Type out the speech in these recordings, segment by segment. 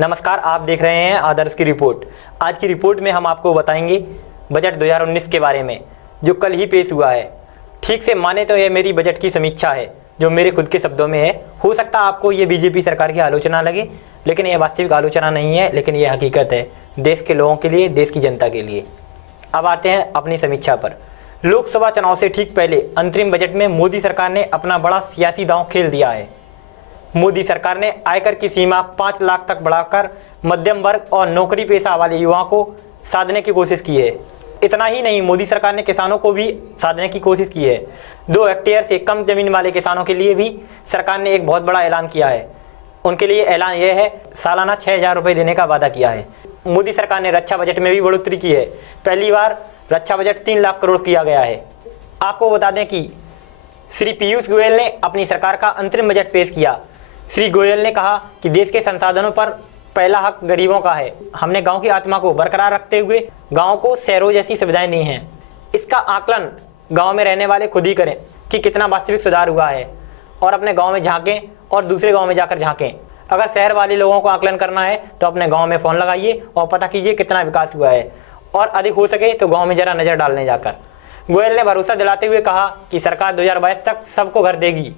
नमस्कार, आप देख रहे हैं आदर्श की रिपोर्ट। आज की रिपोर्ट में हम आपको बताएंगे बजट 2019 के बारे में, जो कल ही पेश हुआ है। ठीक से माने तो यह मेरी बजट की समीक्षा है, जो मेरे खुद के शब्दों में है। हो सकता है आपको ये बीजेपी सरकार की आलोचना लगे, लेकिन यह वास्तविक आलोचना नहीं है, लेकिन यह हकीकत है देश के लोगों के लिए, देश की जनता के लिए। अब आते हैं अपनी समीक्षा पर। लोकसभा चुनाव से ठीक पहले अंतरिम बजट में मोदी सरकार ने अपना बड़ा सियासी दांव खेल दिया है। मोदी सरकार ने आयकर की सीमा 5 लाख तक बढ़ाकर मध्यम वर्ग और नौकरी पेशा वाले युवाओं को साधने की कोशिश की है। इतना ही नहीं, मोदी सरकार ने किसानों को भी साधने की कोशिश की है। 2 हेक्टेयर से कम जमीन वाले किसानों के लिए भी सरकार ने एक बहुत बड़ा ऐलान किया है। उनके लिए ऐलान यह है, सालाना 6,000 रुपये देने का वादा किया है। मोदी सरकार ने रक्षा बजट में भी बढ़ोतरी की है। पहली बार रक्षा बजट 3 लाख करोड़ किया गया है। आपको बता दें कि श्री पीयूष गोयल ने अपनी सरकार का अंतरिम बजट पेश किया। श्री गोयल ने कहा कि देश के संसाधनों पर पहला हक गरीबों का है। हमने गांव की आत्मा को बरकरार रखते हुए गांव को शहरों जैसी सुविधाएं दी हैं। इसका आकलन गांव में रहने वाले खुद ही करें कि कितना वास्तविक सुधार हुआ है, और अपने गांव में झांकें और दूसरे गांव में जाकर झांकें। अगर शहर वाले लोगों को आकलन करना है तो अपने गाँव में फ़ोन लगाइए और पता कीजिए कितना विकास हुआ है, और अधिक हो सके तो गाँव में ज़रा नज़र डालने जाकर। गोयल ने भरोसा दिलाते हुए कहा कि सरकार 2022 तक सबको घर देगी।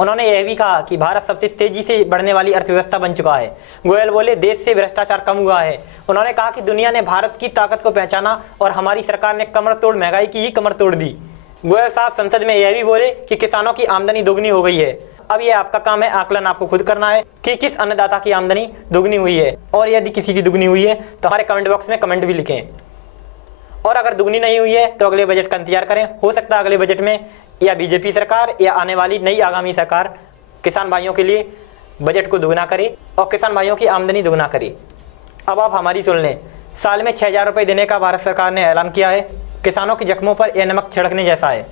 उन्होंने यह भी कहा कि भारत सबसे तेजी से बढ़ने वाली अर्थव्यवस्था बन चुका है। गोयल बोले, देश से भ्रष्टाचार कम हुआ है। उन्होंने कहा कि दुनिया ने भारत की ताकत को पहचाना और हमारी सरकार ने कमर तोड़ महंगाई की ही कमर तोड़ दी। गोयल साहब संसद में यह भी बोले कि किसानों की आमदनी दोगुनी हो गई है। अब यह आपका काम है, आकलन आपको खुद करना है कि किस अन्नदाता की आमदनी दोगुनी हुई है, और यदि किसी की दुगनी हुई है तो हमारे कमेंट बॉक्स में कमेंट भी लिखें। और अगर दुगनी नहीं हुई है तो अगले बजट का इंतजार करें। हो सकता है अगले बजट में या बीजेपी सरकार या आने वाली नई आगामी सरकार किसान भाइयों के लिए बजट को दुगना करे और किसान भाइयों की आमदनी दुगना करे। अब आप हमारी सुन लें। साल में 6,000 रुपये देने का भारत सरकार ने ऐलान किया है। किसानों के जख्मों पर यह नमक छिड़कने जैसा है।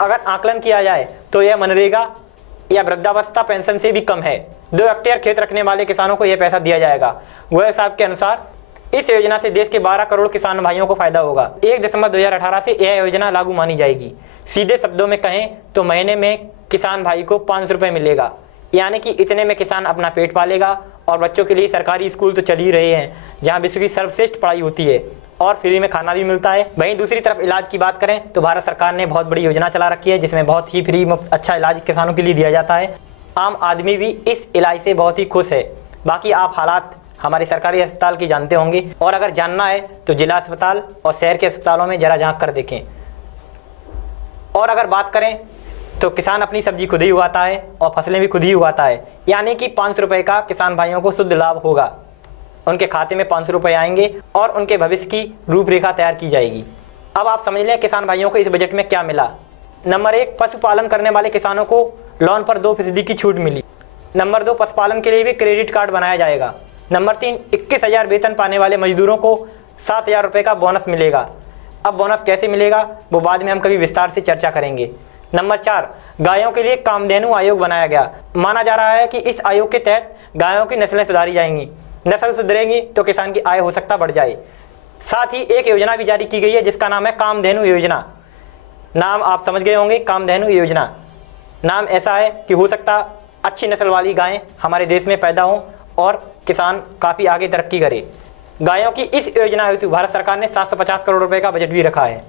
अगर आकलन किया जाए तो यह मनरेगा या वृद्धावस्था पेंशन से भी कम है। 2 हेक्टेयर खेत रखने वाले किसानों को यह पैसा दिया जाएगा। गोयल साहब के अनुसार इस योजना से देश के 12 करोड़ किसान भाइयों को फायदा होगा। 1 दिसंबर 2018 से यह योजना लागू मानी जाएगी। सीधे शब्दों में कहें तो महीने में किसान भाई को 500 रुपये मिलेगा, यानी कि इतने में किसान अपना पेट पालेगा। और बच्चों के लिए सरकारी स्कूल तो चल ही रहे हैं, जहां विश्व की सर्वश्रेष्ठ पढ़ाई होती है और फ्री में खाना भी मिलता है। वहीं दूसरी तरफ इलाज की बात करें तो भारत सरकार ने बहुत बड़ी योजना चला रखी है, जिसमें बहुत ही फ्री मुफ्त अच्छा इलाज किसानों के लिए दिया जाता है। आम आदमी भी इस इलाज से बहुत ही खुश है। बाकी आप हालात हमारे सरकारी अस्पताल की जानते होंगे, और अगर जानना है तो जिला अस्पताल और शहर के अस्पतालों में जरा झांक कर देखें। और अगर बात करें तो किसान अपनी सब्जी खुद ही उगाता है और फसलें भी खुद ही उगाता है, यानी कि 500 रुपये का किसान भाइयों को शुद्ध लाभ होगा। उनके खाते में 500 रुपये आएंगे और उनके भविष्य की रूपरेखा तैयार की जाएगी। अब आप समझ लें किसान भाइयों को इस बजट में क्या मिला। नंबर 1, पशुपालन करने वाले किसानों को लोन पर 2% की छूट मिली। नंबर 2, पशुपालन के लिए भी क्रेडिट कार्ड बनाया जाएगा। नंबर 3, 21,000 वेतन पाने वाले मजदूरों को 7,000 रुपये का बोनस मिलेगा। अब बोनस कैसे मिलेगा वो बाद में हम कभी विस्तार से चर्चा करेंगे। नंबर 4, गायों के लिए कामधेनु आयोग बनाया गया। माना जा रहा है कि इस आयोग के तहत गायों की नस्लें सुधारी जाएंगी। नस्ल सुधरेंगी तो किसान की आय हो सकता बढ़ जाए। साथ ही एक योजना भी जारी की गई है जिसका नाम है कामधेनु योजना। नाम आप समझ गए होंगे, कामधेनु योजना। नाम ऐसा है कि हो सकता अच्छी नस्ल वाली गायें हमारे देश में पैदा हों और किसान काफ़ी आगे तरक्की करे। गायों की इस योजना हेतु भारत सरकार ने 750 करोड़ रुपए का बजट भी रखा है।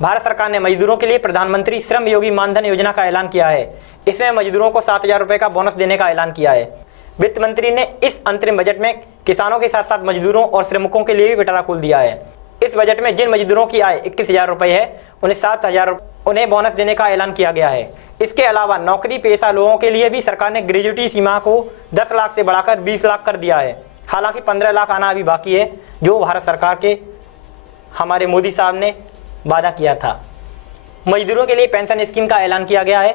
भारत सरकार ने मजदूरों के लिए प्रधानमंत्री श्रम योगी मानधन योजना का ऐलान किया है। इसमें मजदूरों को 7,000 रुपये का बोनस देने का ऐलान किया है। वित्त मंत्री ने इस अंतरिम बजट में किसानों के साथ साथ मजदूरों और श्रमिकों के लिए भी बटरा खोल दिया है। इस बजट में जिन मजदूरों की आय 21,000 रुपये है उन्हें 7,000 उन्हें बोनस देने का ऐलान किया गया है। इसके अलावा नौकरी पेशा लोगों के लिए भी सरकार ने ग्रेजुएटी सीमा को 10 लाख से बढ़ाकर 20 लाख कर दिया है। हालांकि 15 लाख आना अभी बाकी है, जो भारत सरकार के हमारे मोदी साहब ने वादा किया था। मजदूरों के लिए पेंशन स्कीम का ऐलान किया गया है।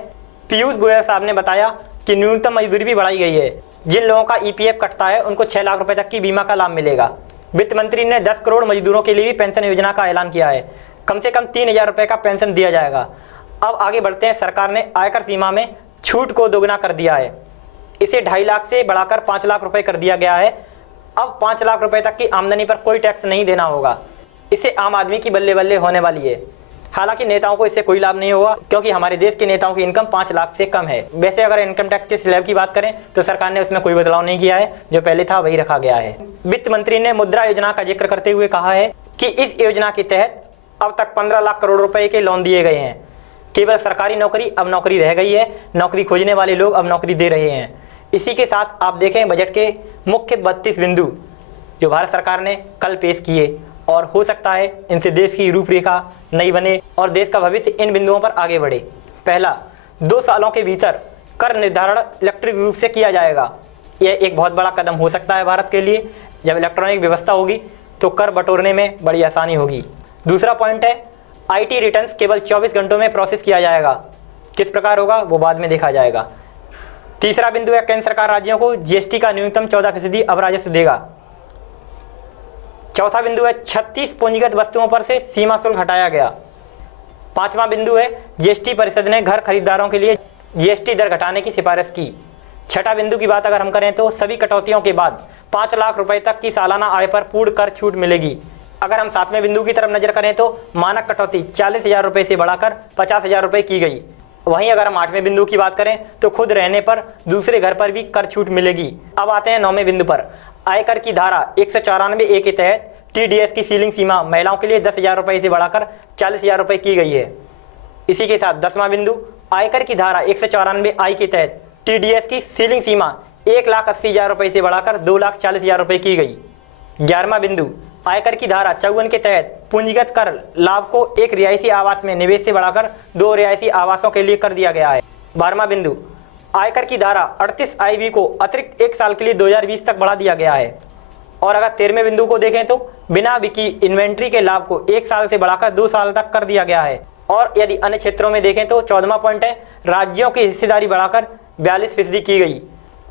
पीयूष गोयल साहब ने बताया कि न्यूनतम मजदूरी भी बढ़ाई गई है। जिन लोगों का EPF कटता है उनको 6 लाख रुपए तक की बीमा का लाभ मिलेगा। वित्त मंत्री ने 10 करोड़ मजदूरों के लिए भी पेंशन योजना का ऐलान किया है। कम से कम 3,000 रुपये का पेंशन दिया जाएगा। अब आगे बढ़ते हैं। सरकार ने आयकर सीमा में छूट को दोगुना कर दिया है। इसे 2.5 लाख से बढ़ाकर 5 लाख रुपए कर दिया गया है। अब 5 लाख रुपए तक की आमदनी पर कोई टैक्स नहीं देना होगा। इससे आम आदमी की बल्ले बल्ले होने वाली है। हालांकि नेताओं को इससे कोई लाभ नहीं होगा, क्योंकि हमारे देश के नेताओं की इनकम 5 लाख से कम है। वैसे अगर इनकम टैक्स के स्लैब की बात करें तो सरकार ने उसमें कोई बदलाव नहीं किया है, जो पहले था वही रखा गया है। वित्त मंत्री ने मुद्रा योजना का जिक्र करते हुए कहा है कि इस योजना के तहत अब तक 15 लाख करोड़ रुपए के लोन दिए गए हैं। केवल सरकारी नौकरी अब नौकरी रह गई है, नौकरी खोजने वाले लोग अब नौकरी दे रहे हैं। इसी के साथ आप देखें बजट के मुख्य 32 बिंदु जो भारत सरकार ने कल पेश किए, और हो सकता है इनसे देश की रूपरेखा नई बने और देश का भविष्य इन बिंदुओं पर आगे बढ़े। पहला, 2 सालों के भीतर कर निर्धारण इलेक्ट्रॉनिक रूप से किया जाएगा। यह एक बहुत बड़ा कदम हो सकता है भारत के लिए। जब इलेक्ट्रॉनिक व्यवस्था होगी तो कर बटोरने में बड़ी आसानी होगी। दूसरा पॉइंट है, IT रिटर्न्स केवल 24 घंटों में प्रोसेस किया जाएगा। किस प्रकार होगा वो बाद में देखा जाएगा। तीसरा बिंदु है, केंद्र सरकार राज्यों को GST का न्यूनतम 14% अब राजस्व देगा। चौथा बिंदु है, 36 पूंजीगत वस्तुओं पर से सीमा शुल्क हटाया गया। पांचवा बिंदु है, GST परिषद ने घर खरीदारों के लिए GST दर घटाने की सिफारिश की। छठा बिंदु की बात अगर हम करें तो सभी कटौतियों के बाद 5 लाख रुपए तक की सालाना आय पर पूर्ण कर छूट मिलेगी। अगर हम 7वें बिंदु की तरफ नजर करें तो मानक कटौती 40,000 रुपए से बढ़ाकर 50,000 रुपए की गई। वहीं अगर हम 8वें बिंदु की बात करें तो खुद रहने पर दूसरे घर पर भी कर छूट मिलेगी। अब आते हैं 9वें बिंदु पर। आयकर की धारा 194A के तहत TDS की सीलिंग सीमा महिलाओं के लिए 10,000 रुपए से बढ़ाकर 40,000 रुपए की गई है। इसी के साथ 10वां बिंदु, आयकर की धारा 194I के तहत TDS की सीलिंग सीमा 1,80,000 रुपए से बढ़ाकर 2,40,000 रुपए की गई। 11वां बिंदु, आयकर की धारा 54 के तहत पूंजीगत कर लाभ को एक रिहायशी आवास में निवेश से बढ़ाकर 2 रिहायशी आवासों के लिए कर दिया गया है। 12वां बिंदु, आयकर की धारा 38IB को अतिरिक्त 1 साल के लिए 2020 तक बढ़ा दिया गया है। और अगर 13वें बिंदु को देखें तो बिना बिकी इन्वेंट्री के लाभ को 1 साल से बढ़ाकर 2 साल तक कर दिया गया है। और यदि अन्य क्षेत्रों में देखें तो 14वां पॉइंट है, राज्यों की हिस्सेदारी बढ़ाकर 42% की गई।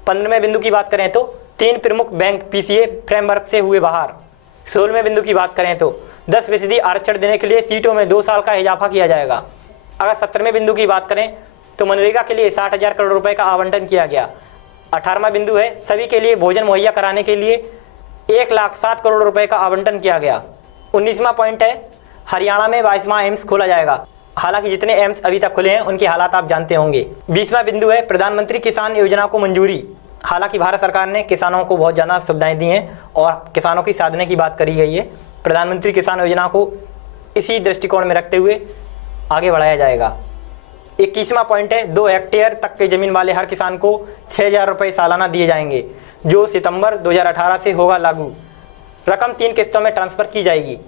15वें बिंदु की बात करें तो 3 प्रमुख बैंक PCA फ्रेमवर्क से हुए बाहर। 16वें बिंदु की बात करें तो 10% आरक्षण देने के लिए सीटों में 2 साल का इजाफा किया जाएगा। अगर 17वें बिंदु की बात करें तो मनरेगा के लिए 60,000 करोड़ रुपए का आवंटन किया गया। 18वां बिंदु है, सभी के लिए भोजन मुहैया कराने के लिए 1,07 करोड़ रुपए का आवंटन किया गया। 19वां पॉइंट है, हरियाणा में 22वां एम्स खोला जाएगा। हालांकि जितने एम्स अभी तक खुले हैं उनके हालात आप जानते होंगे। 20वां बिंदु है, प्रधानमंत्री किसान योजना को मंजूरी। हालांकि भारत सरकार ने किसानों को बहुत ज़्यादा सुविधाएं दी हैं और किसानों की साधने की बात करी गई है। प्रधानमंत्री किसान योजना को इसी दृष्टिकोण में रखते हुए आगे बढ़ाया जाएगा। 21वां पॉइंट है, 2 हेक्टेयर तक की जमीन वाले हर किसान को 6,000 रुपये सालाना दिए जाएंगे, जो सितंबर 2018 से होगा लागू। रकम 3 किस्तों में ट्रांसफर की जाएगी।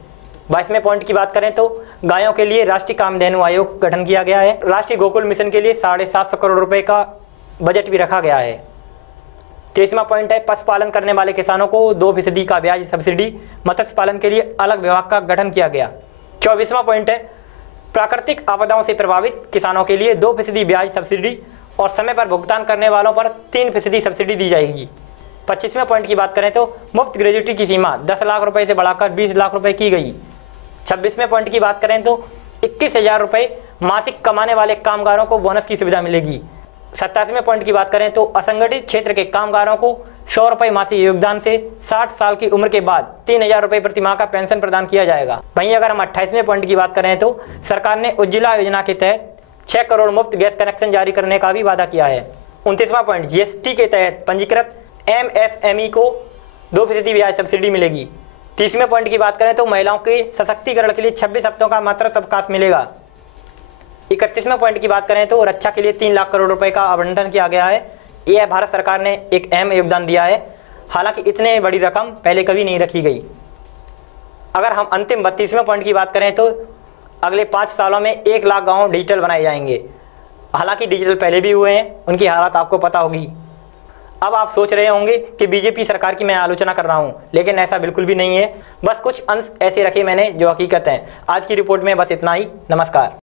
22वें पॉइंट की बात करें तो गायों के लिए राष्ट्रीय कामधेनु आयोग गठन किया गया है। राष्ट्रीय गोकुल मिशन के लिए 750 करोड़ रुपए का बजट भी रखा गया है। 23वां पॉइंट है, पशुपालन करने वाले किसानों को 2% का ब्याज सब्सिडी। मत्स्य पालन के लिए अलग विभाग का गठन किया गया। 24वां पॉइंट है, प्राकृतिक आपदाओं से प्रभावित किसानों के लिए 2% ब्याज सब्सिडी और समय पर भुगतान करने वालों पर 3% सब्सिडी दी जाएगी। 25वें पॉइंट की बात करें तो मुफ्त ग्रेजुएटी की सीमा 10 लाख रुपए से बढ़ाकर 20 लाख रुपए की गई। 26वें पॉइंट की बात करें तो 21,000 रुपए मासिक कमाने वाले कामगारों को बोनस की सुविधा मिलेगी। 27वें पॉइंट की बात करें तो असंगठित क्षेत्र के कामगारों को 100 रुपए मासिक योगदान से 60 साल की उम्र के बाद 3,000 रुपए प्रति माह का पेंशन प्रदान किया जाएगा। वहीं अगर हम 28वें पॉइंट की बात करें तो सरकार ने उज्ज्वला योजना के तहत 6 करोड़ मुफ्त गैस कनेक्शन जारी करने का भी वादा किया है। 29वां पॉइंट, GST के तहत पंजीकृत MSME को 2% ब्याज सब्सिडी मिलेगी। 30वें पॉइंट की बात करें तो महिलाओं के सशक्तिकरण के लिए 26 हफ्तों का मातृत्व अवकाश मिलेगा। 31वें पॉइंट की बात करें तो रक्षा के लिए 3 लाख करोड़ रुपए का आवंटन किया गया है। यह भारत सरकार ने एक अहम योगदान दिया है। हालांकि इतने बड़ी रकम पहले कभी नहीं रखी गई। अगर हम अंतिम 32वें पॉइंट की बात करें तो अगले 5 सालों में 1 लाख गाँव डिजिटल बनाए जाएंगे। हालांकि डिजिटल पहले भी हुए हैं, उनकी हालत आपको पता होगी। अब आप सोच रहे होंगे कि बीजेपी सरकार की मैं आलोचना कर रहा हूं, लेकिन ऐसा बिल्कुल भी नहीं है। बस कुछ अंश ऐसे रखे मैंने जो हकीकत हैं। आज की रिपोर्ट में बस इतना ही। नमस्कार।